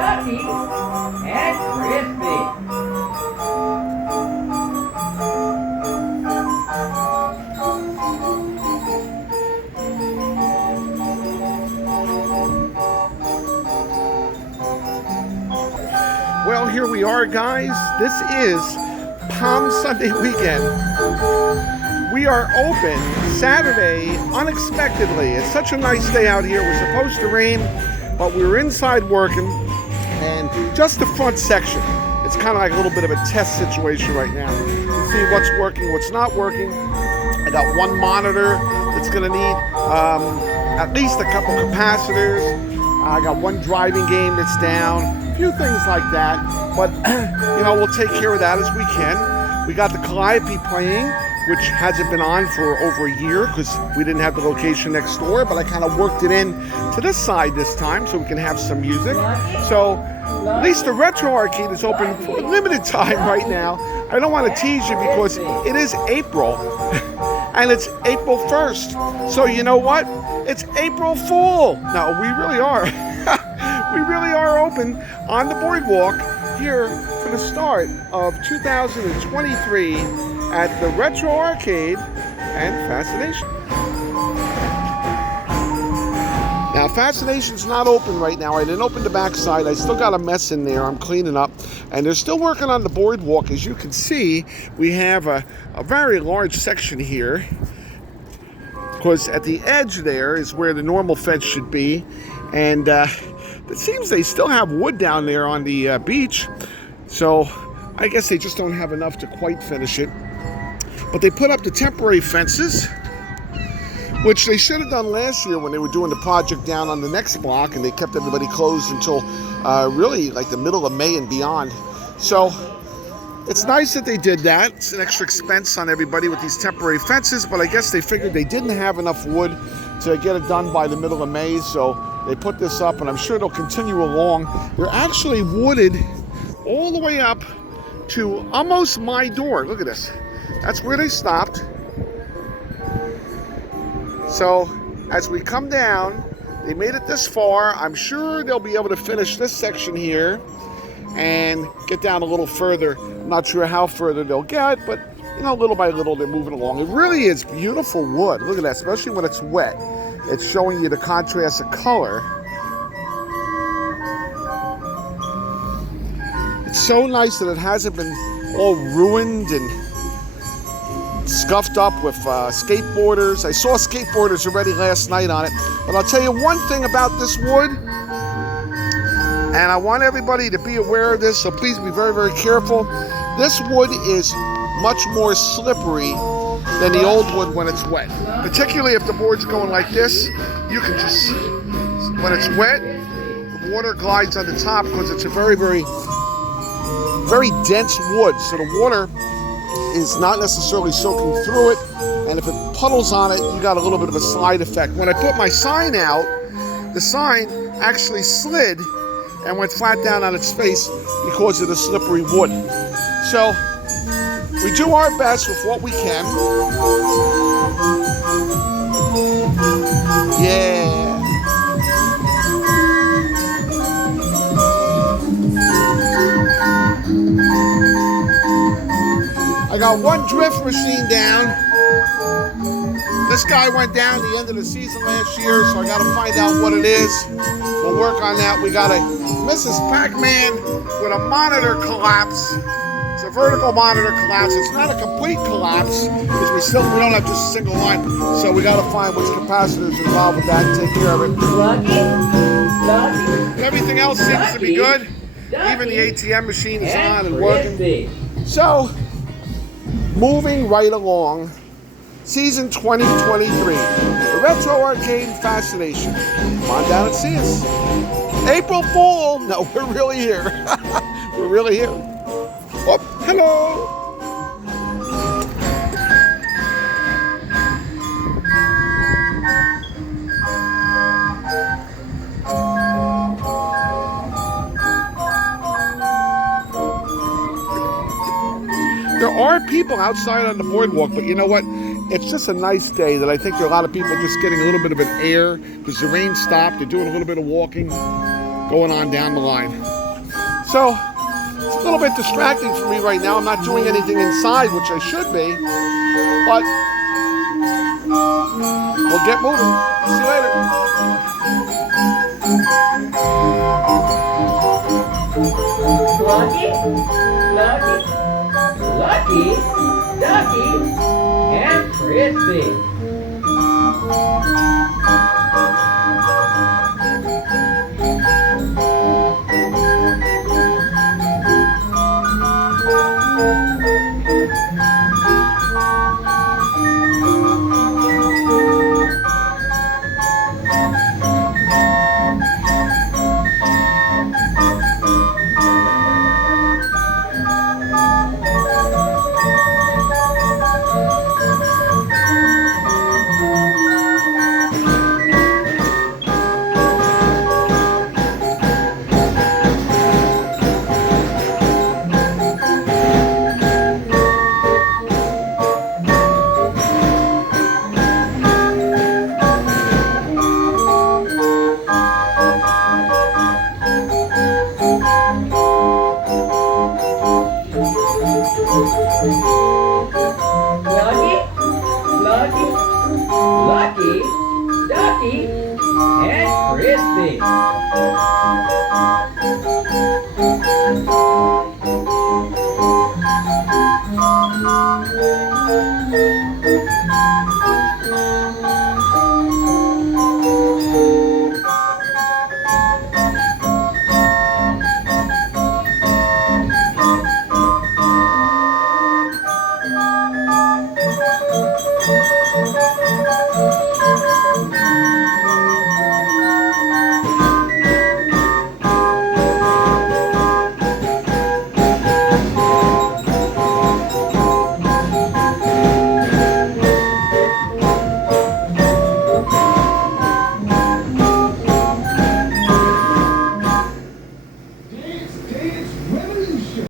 Ducky, and Crispy. Well, here we are, guys. This is Palm Sunday weekend. We are open Saturday unexpectedly. It's such a nice day out here. We're supposed to rain, but we were inside working, and just the front section. It's kind of like a little bit of a test situation right now to see what's working, what's not working. I got one monitor that's going to need at least a couple capacitors. I got one driving game that's down, a few things like that. But, we'll take care of that as we can. We got the Calliope playing, which hasn't been on for over a year because we didn't have the location next door, but I kind of worked it in to this side this time so we can have some music. So at least the Retro Arcade is open for a limited time right now. I don't want to tease you because it is April and it's April 1st. So you know what? It's April Fool. No, we really are. We really are open on the Boardwalk here for the start of 2023 at the Retro Arcade and Fascination. Now, Fascination's not open right now. I didn't open the backside. I still got a mess in there. I'm cleaning up. And they're still working on the Boardwalk. As you can see, we have a very large section here. Because at the edge there is where the normal fence should be. And it seems they still have wood down there on the beach. So I guess they just don't have enough to quite finish it. But they put up the temporary fences, which they should have done last year when they were doing the project down on the next block, and they kept everybody closed until really like the middle of May and beyond. So it's nice that they did that. It's an extra expense on everybody with these temporary fences, but I guess they figured they didn't have enough wood to get it done by the middle of May, so they put this up, and I'm sure they'll continue along. They're actually wooded all the way up to almost my door. Look at this. That's where they stopped. So as we come down, they made it this far. I'm sure they'll be able to finish this section here and get down a little further. I'm not sure how further they'll get, but little by little they're moving along. It really is beautiful wood. Look at that, especially when it's wet. It's showing you the contrast of color. It's so nice that it hasn't been all ruined and scuffed up with skateboarders. I saw skateboarders already last night on it. But I'll tell you one thing about this wood, and I want everybody to be aware of this, so please be very, very careful. This wood is much more slippery than the old wood when it's wet. Particularly if the board's going like this, you can just, when it's wet, the water glides on the top because it's a very, very, very dense wood. So the water is not necessarily soaking through it, and if it puddles on it, you got a little bit of a slide effect. When I put my sign out, the sign actually slid and went flat down on its face because of the slippery wood. So we do our best with what we can. Yeah. I got one drift machine down. This guy went down at the end of the season last year, so I got to find out what it is. We'll work on that. We got a Mrs. Pac-Man with a monitor collapse. It's a vertical monitor collapse. It's not a complete collapse because we don't have just a single line. So we got to find which capacitors are involved with that and take care of it. Everything else seems to be good. Even the ATM machine is on and working. So, moving right along, season 2023, the Retro Arcade Fascination. Come on down and see us. April Fool! No, we're really here. We're really here. Oh, hello! There are people outside on the boardwalk, but you know what? It's just a nice day that I think there are a lot of people just getting a little bit of an air because the rain stopped. They're doing a little bit of walking. going on down the line. So it's a little bit distracting for me right now. I'm not doing anything inside, which I should be, but we'll get moving. See you later. Lucky, Lucky, Lucky, Ducky, and Crispy. Lucky, Lucky, Lucky, Ducky, and Crispy.